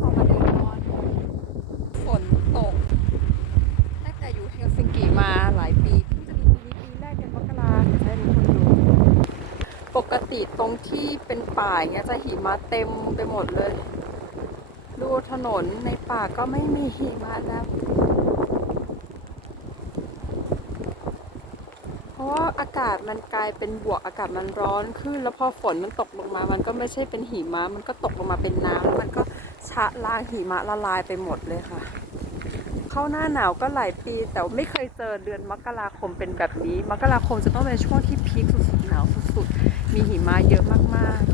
ออกมาเดินนอนฝนตก ตั้งแต่อยู่เฮลซิงกิมาหลายปีเพิ่จะมีปีนี้ปีแรกเดือนมกราถึงได้รู้คนดูปกติตรงที่เป็นป่าเงี้ยจะหิมะเต็มไปหมดเลย ดูถนนในป่าก็ไม่มีหิมะแล้ว เพราะ ว่าอากาศมันกลายเป็นบวกอากาศมันร้อนขึ้น แล้วพอฝนมันตกลงมา มันก็ไม่ใช่เป็นหิมะ มันก็ตกลงมาเป็นน้ำแล้วมันก็ชะล้างหิมะละลายไปหมดเลยค่ะ เข้าหน้าหนาวก็หลายปี แต่ไม่เคยเจอเดือนมกราคมเป็นแบบนี้ มกราคมจะต้องเป็นช่วงที่พีคสุดๆหนาวสุดๆ มีหิมะเยอะมากๆ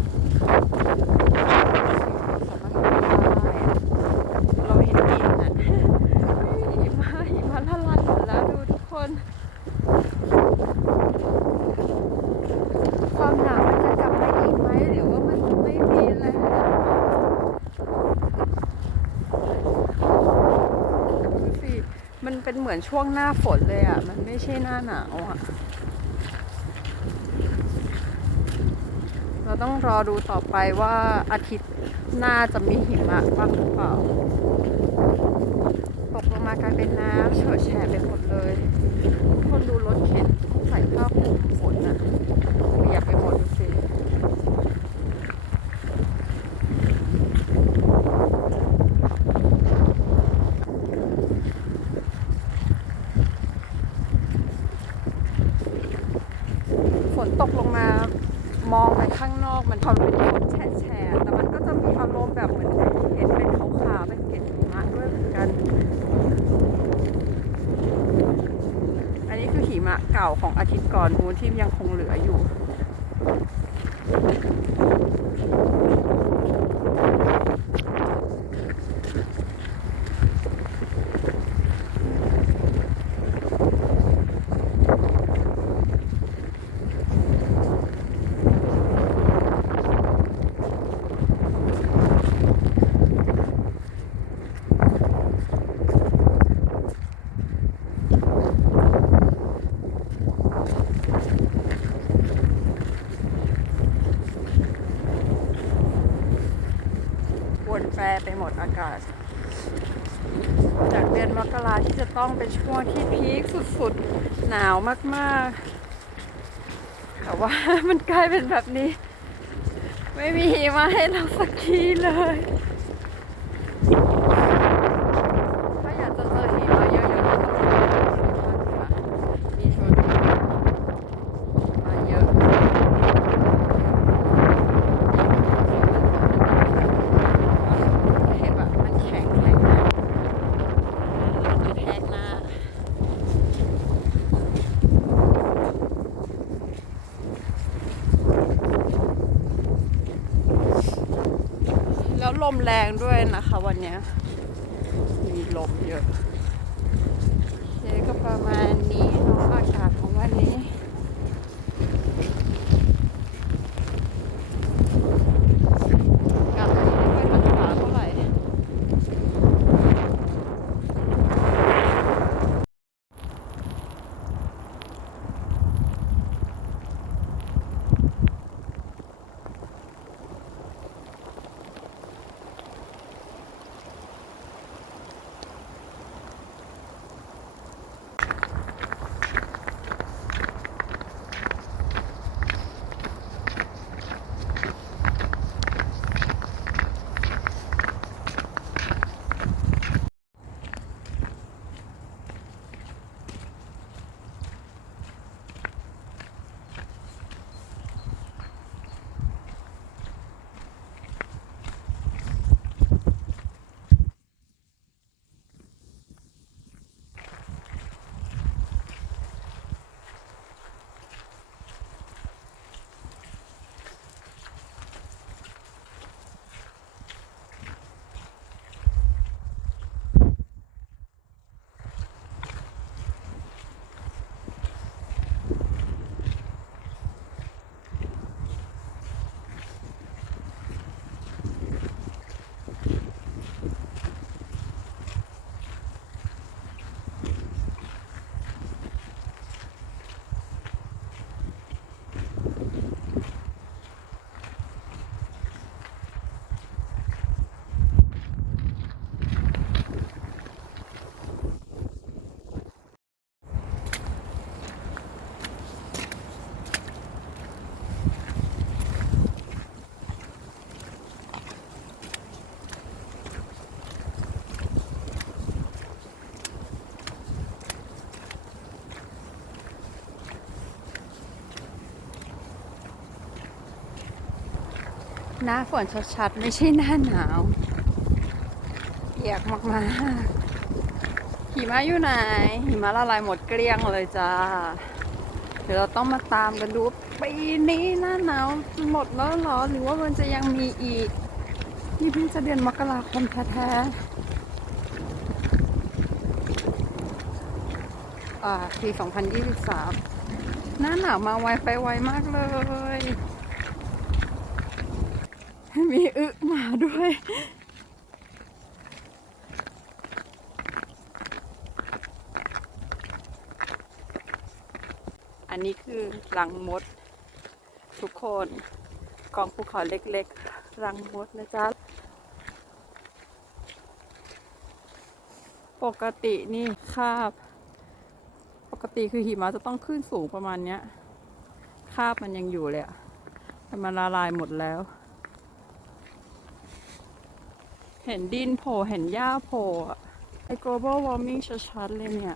สามารถเห็นได้อะเราเห็นดินอะหิมะหิมะละลายหมดแล้วดูทุกคน ความหนาวมันจะกลับมาอีกไหมหรือว่ามันไม่มีแล้วดูสิ มันเป็นเหมือนช่วงหน้าฝนเลยอะ มันไม่ใช่หน้าหนาวอะ เราต้องรอดูต่อไปว่าอาทิตย์หน้าจะมีหิมะบ้างหรือเปล่า ตกลงมากลายเป็นน้ำเฉอะแฉะไปหมดเลย ทุกคนดูรถเข็นต้องใส่ผ้าคลุมฝนอะ เปียกไปหมดดูสิ ฝ นตกลงมามองไปข้างนอกมันความเป็นฝนแฉะแต่มันก็จะมีอารมณ์แบบเหมือนเห็นเป็นขาวๆเป็นเกล็ดหิมะด้วยเหมือนกัน อันนี้คือหิมะเก่าของอาทิตย์ก่อนนู้นที่ยังคงเหลืออยู่ นแปรไปหมดอากาศ จากเดือนมกราที่จะต้องเป็นช่วงที่พีคสุดๆ หนาวมากๆ แต่ว่ามันกลายเป็นแบบนี้ ไม่มีหิมาให้เราสักทีเลย ถ้าอยากจะเจอหิมะเยอะๆก็ต้องไปภาคเหนือมีชนมาเยอะ เห็นแบบมันแข็งแข็งมากมันแทกหน้า แล้วลมแรงด้วยนะคะ วันนี้มีลมเยอะโอเคก็ประมาณนี้เนาะอากาศของวันนี้ หน้าฝนชัดๆ ไม่ใช่หน้าหนาวเปียกมากๆหิมะอยู่ไหนหิมะละลายหมดเกลี้ยงเลยจ้า เดี๋ยวเราต้องมาตามกันดูปีนี้หน้าหนาวหมดแล้วหรอ หรือว่ามันจะยังมีอีก นี่เพิ่งจะเดือนมกราคมแท้ๆอ่าปี 2023 หน้าหนาวมาไวไปไวมากเลย มีอึหมาด้วย อันนี้คือรังมด ทุกคนกองภูเขาเล็กๆ รังมดนะจ๊ะ ปกตินี่คาบ ปกติคือหิมะจะต้องขึ้นสูงประมาณเนี้ยคาบมันยังอยู่เลยอะแต่มันละลายหมดแล้ว เห็นดินโผล่เห็นหญ้าโผล่อะไอ้ global warming ชัดๆเลยเนี่ย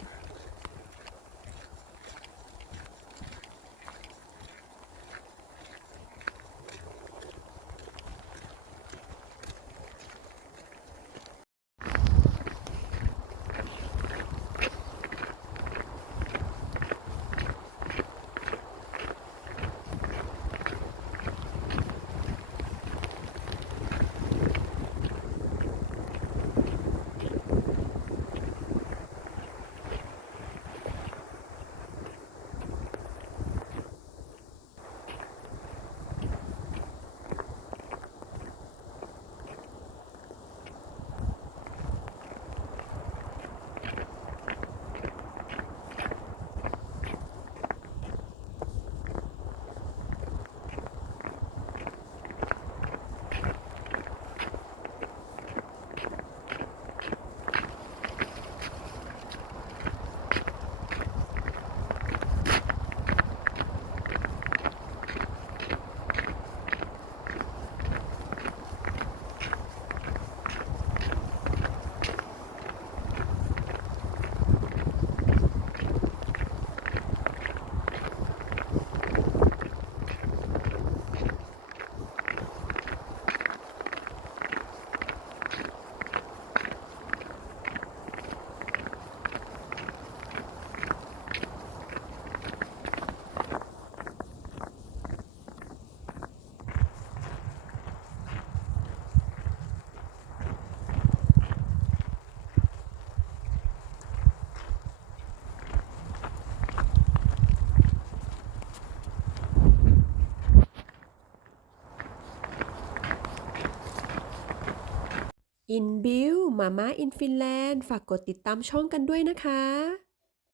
อินบิวมาม่าอินฟินแลนด์ฝากกดติดตามช่องกันด้วยนะคะ